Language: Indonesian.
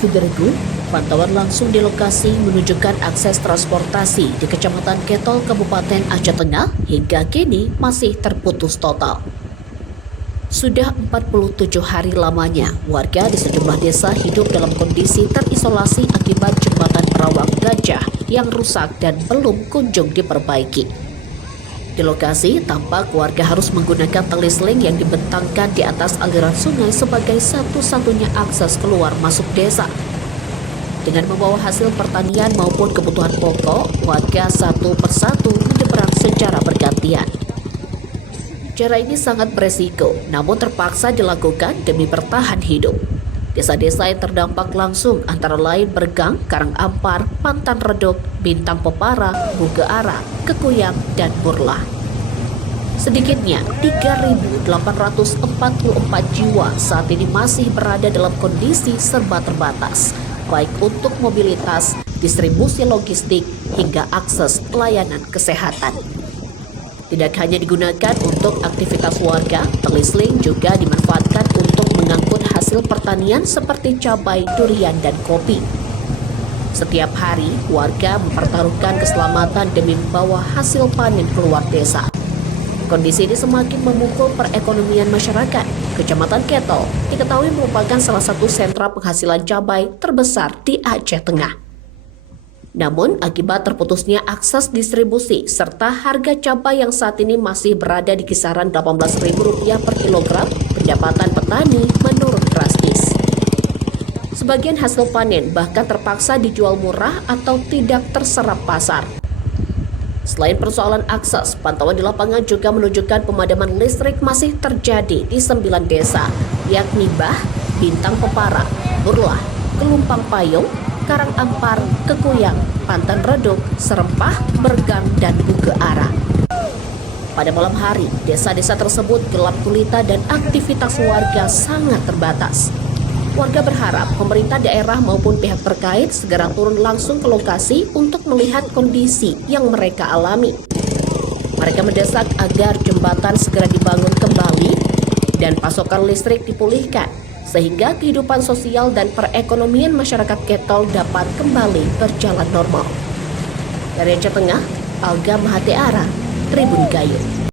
Sudergu, pantauan langsung di lokasi menunjukkan akses transportasi di Kecamatan Ketol, Kabupaten Aceh Tengah hingga kini masih terputus total. Sudah 47 hari lamanya, warga di sejumlah desa hidup dalam kondisi terisolasi akibat jembatan Perawang Gajah yang rusak dan belum kunjung diperbaiki. Di lokasi, tampak warga harus menggunakan tali seling yang dibentangkan di atas aliran sungai sebagai satu-satunya akses keluar masuk desa. Dengan membawa hasil pertanian maupun kebutuhan pokok, warga satu persatu menyeberang secara bergantian. Cara ini sangat beresiko, namun terpaksa dilakukan demi bertahan hidup. Desa-desa yang terdampak langsung antara lain Bergang, Karangampar, Pantan Redok, Bintang Pepara, Bugeara, Kekuyang, dan Burlah. Sedikitnya 3.844 jiwa saat ini masih berada dalam kondisi serba terbatas, baik untuk mobilitas, distribusi logistik, hingga akses layanan kesehatan. Tidak hanya digunakan untuk aktivitas warga, tali seling juga dimanfaatkan untuk mengangkut hasil pertanian seperti cabai, durian, dan kopi. Setiap hari, warga mempertaruhkan keselamatan demi membawa hasil panen keluar desa. Kondisi ini semakin memukul perekonomian masyarakat. Kecamatan Ketol diketahui merupakan salah satu sentra penghasilan cabai terbesar di Aceh Tengah. Namun, akibat terputusnya akses distribusi serta harga cabai yang saat ini masih berada di kisaran Rp18.000 per kilogram, pendapatan petani menurun drastis. Sebagian hasil panen bahkan terpaksa dijual murah atau tidak terserap pasar. Selain persoalan akses, pantauan di lapangan juga menunjukkan pemadaman listrik masih terjadi di 9 desa, yakni Bah, Bintang Pepara, Burlah, Kelumpang Payung, Karangampar, Kekuyang, Pantan Redok, Serempah, Bergang, dan Bugeara. Pada malam hari, desa-desa tersebut gelap gulita dan aktivitas warga sangat terbatas. Warga berharap pemerintah daerah maupun pihak terkait segera turun langsung ke lokasi untuk melihat kondisi yang mereka alami. Mereka mendesak agar jembatan segera dibangun kembali dan pasokan listrik dipulihkan, sehingga kehidupan sosial dan perekonomian masyarakat Ketol dapat kembali berjalan normal. Dari Aceh Tengah, Alga Mahatiara, Tribun Gayo.